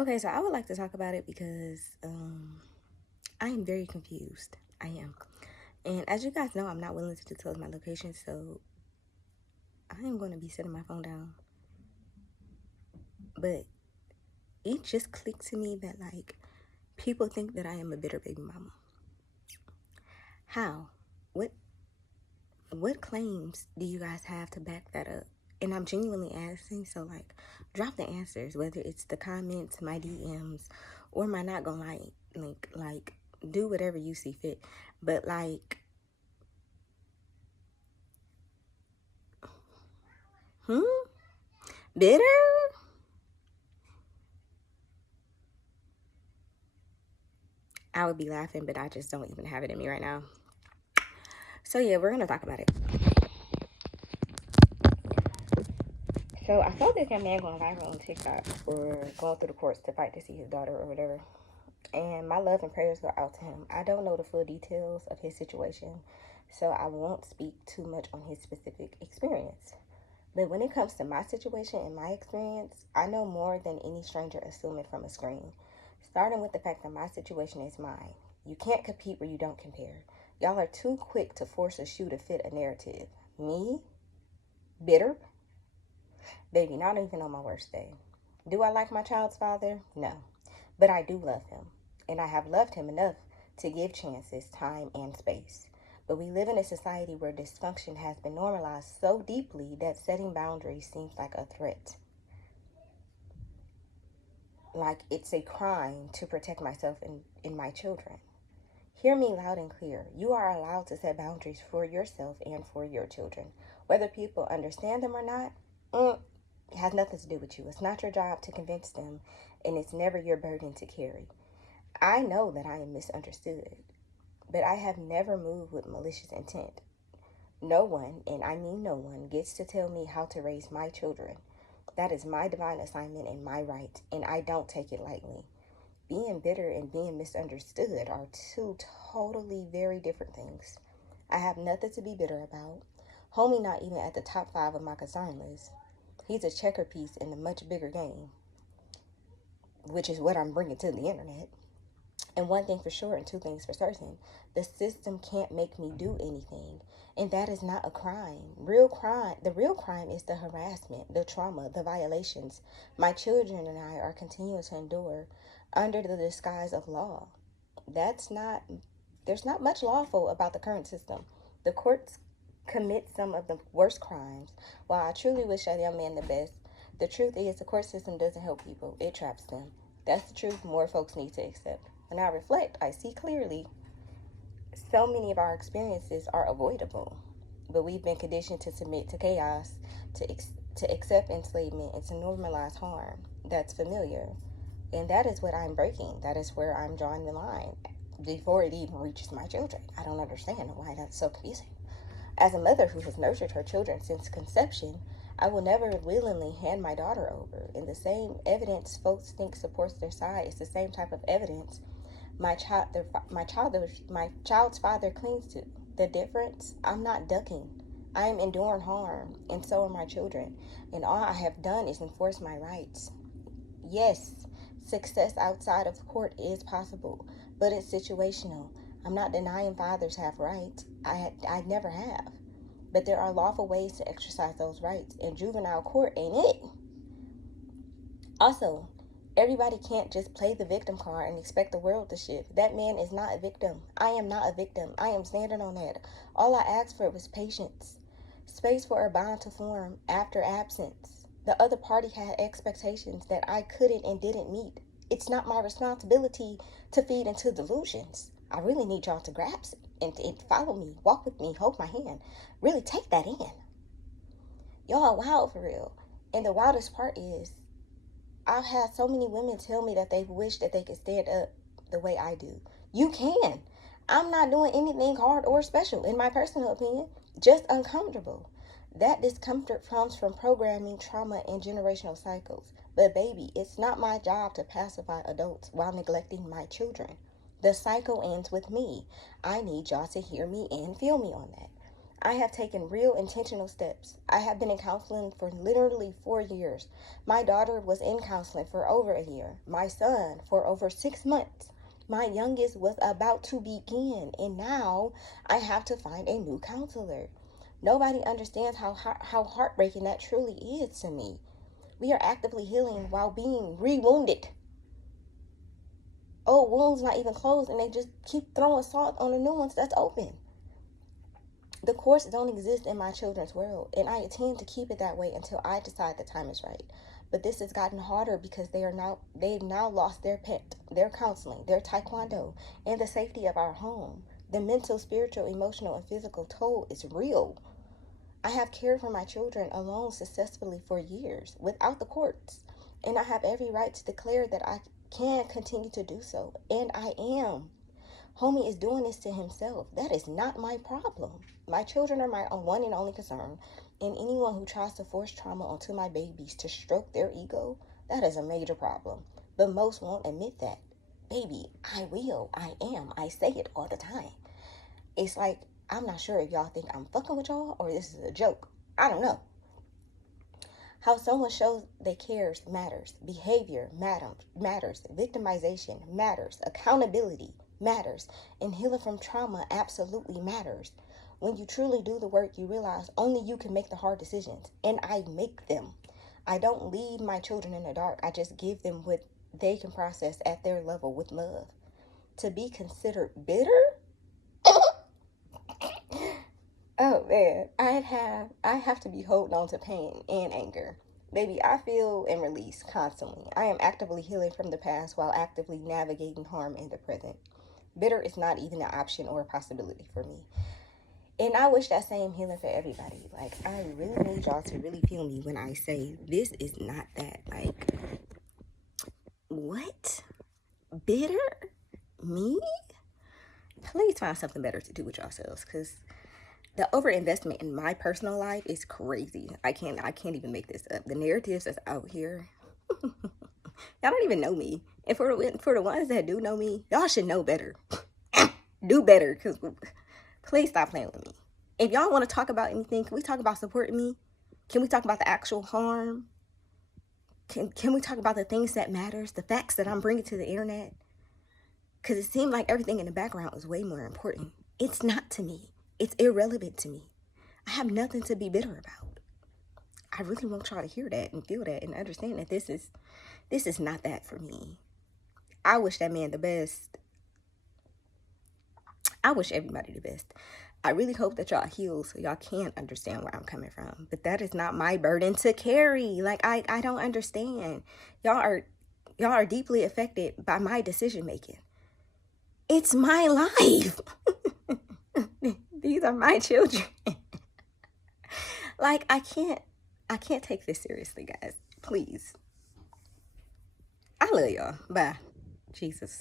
Okay, so I would like to talk about it because I am very confused. I am. And as you guys know, I'm not willing to disclose my location, so I am going to be setting my phone down. But it just clicked to me that, like, people think that I am a bitter baby mama. How? What what claims do you guys have to back that up? And I'm genuinely asking, so like drop the answers, whether it's the comments, my DMs, or my not gonna lie link. Like do whatever you see fit. But like bitter? I would be laughing, but I just don't even have it in me right now. So yeah, we're gonna talk about it. So I saw this young man going viral on TikTok for going through the courts to fight to see his daughter or whatever. And my love and prayers go out to him. I don't know the full details of his situation, so I won't speak too much on his specific experience. But when it comes to my situation and my experience, I know more than any stranger assuming from a screen. Starting with the fact that my situation is mine. You can't compete where you don't compare. Y'all are too quick to force a shoe to fit a narrative. Me? Bitter? Baby, not even on my worst day. Do I like my child's father? No. But I do love him. And I have loved him enough to give chances, time, and space. But we live in a society where dysfunction has been normalized so deeply that setting boundaries seems like a threat. Like it's a crime to protect myself and my children. Hear me loud and clear. You are allowed to set boundaries for yourself and for your children. Whether people understand them or not, it has nothing to do with you. It's not your job to convince them, and it's never your burden to carry. I know that I am misunderstood, but I have never moved with malicious intent. No one, and I mean no one, gets to tell me how to raise my children. That is my divine assignment and my right, and I don't take it lightly. Being bitter and being misunderstood are two totally very different things. I have nothing to be bitter about. Homie not even at the top 5 of my concern list. He's a checker piece in a much bigger game, which is what I'm bringing to the internet. And one thing for sure and two things for certain, the system can't make me do anything. And that is not a crime. The real crime is the harassment, the trauma, the violations my children and I are continuing to endure under the disguise of law. There's not much lawful about the current system. The courts commit some of the worst crimes. While I truly wish that young man the best, the truth is the court system doesn't help people. It traps them. That's the truth more folks need to accept. When I reflect, I see clearly so many of our experiences are avoidable, but we've been conditioned to submit to chaos, to accept enslavement, and to normalize harm that's familiar. And that is what I'm breaking. That is where I'm drawing the line before it even reaches my children. I don't understand why that's so confusing. As a mother who has nurtured her children since conception, I will never willingly hand my daughter over. And the same evidence folks think supports their side is the same type of evidence my child's father clings to. The difference, I'm not ducking. I am enduring harm, and so are my children. And all I have done is enforce my rights. Yes, success outside of court is possible, but it's situational. I'm not denying fathers have rights. I never have. But there are lawful ways to exercise those rights, and juvenile court ain't it. Also, everybody can't just play the victim card and expect the world to shift. That man is not a victim. I am not a victim. I am standing on that. All I asked for was patience. Space for a bond to form after absence. The other party had expectations that I couldn't and didn't meet. It's not my responsibility to feed into delusions. I really need y'all to grasp and follow me, walk with me, hold my hand. Really take that in. Y'all wild for real. And the wildest part is I've had so many women tell me that they wish that they could stand up the way I do. You can. I'm not doing anything hard or special, in my personal opinion, just uncomfortable. That discomfort comes from programming, trauma, and generational cycles. But baby, it's not my job to pacify adults while neglecting my children. The cycle ends with me. I need y'all to hear me and feel me on that. I have taken real intentional steps. I have been in counseling for literally 4 years. My daughter was in counseling for over a year. My son for over 6 months. My youngest was about to begin, and now I have to find a new counselor. Nobody understands how heartbreaking that truly is to me. We are actively healing while being re-wounded. Old wounds not even closed, and they just keep throwing salt on the new ones that's open. The courts don't exist in my children's world, and I intend to keep it that way until I decide the time is right. But this has gotten harder because they've now lost their pet, their counseling, their taekwondo, and the safety of our home. The mental, spiritual, emotional, and physical toll is real. I have cared for my children alone successfully for years without the courts, and I have every right to declare that I can continue to do so, and I am. Homie is doing this to himself. That is not my problem. My children are my one and only concern, and anyone who tries to force trauma onto my babies to stroke their ego, that is a major problem. But most won't admit that. Baby, I will. I am. I say it all the time. It's like, I'm not sure if y'all think I'm fucking with y'all or this is a joke. I don't know. How someone shows they cares matters. Behavior matters. Victimization matters. Accountability matters. And healing from trauma absolutely matters. When you truly do the work, you realize only you can make the hard decisions. And I make them. I don't leave my children in the dark. I just give them what they can process at their level with love. To be considered bitter? Oh man, I have to be holding on to pain and anger. Baby, I feel and release constantly. I am actively healing from the past while actively navigating harm in the present. Bitter is not even an option or a possibility for me. And I wish that same healing for everybody. Like, I really need y'all to really feel me when I say this is not that. Like, what? Bitter? Me? Please find something better to do with yourselves, because the overinvestment in my personal life is crazy. I can't even make this up. The narratives that's out here, y'all don't even know me. And for the ones that do know me, y'all should know better. Do better, because please stop playing with me. If y'all want to talk about anything, can we talk about supporting me? Can we talk about the actual harm? Can we talk about the things that matters, the facts that I'm bringing to the internet? Because it seemed like everything in the background is way more important. It's not to me. It's irrelevant to me. I have nothing to be bitter about. I really want y'all to hear that and feel that and understand that this is not that for me. I wish that man the best. I wish everybody the best. I really hope that y'all heal so y'all can understand where I'm coming from. But that is not my burden to carry. Like, I don't understand. Y'all are deeply affected by my decision making. It's my life. These are my children. Like, I can't take this seriously, guys. Please. I love y'all. Bye. Jesus.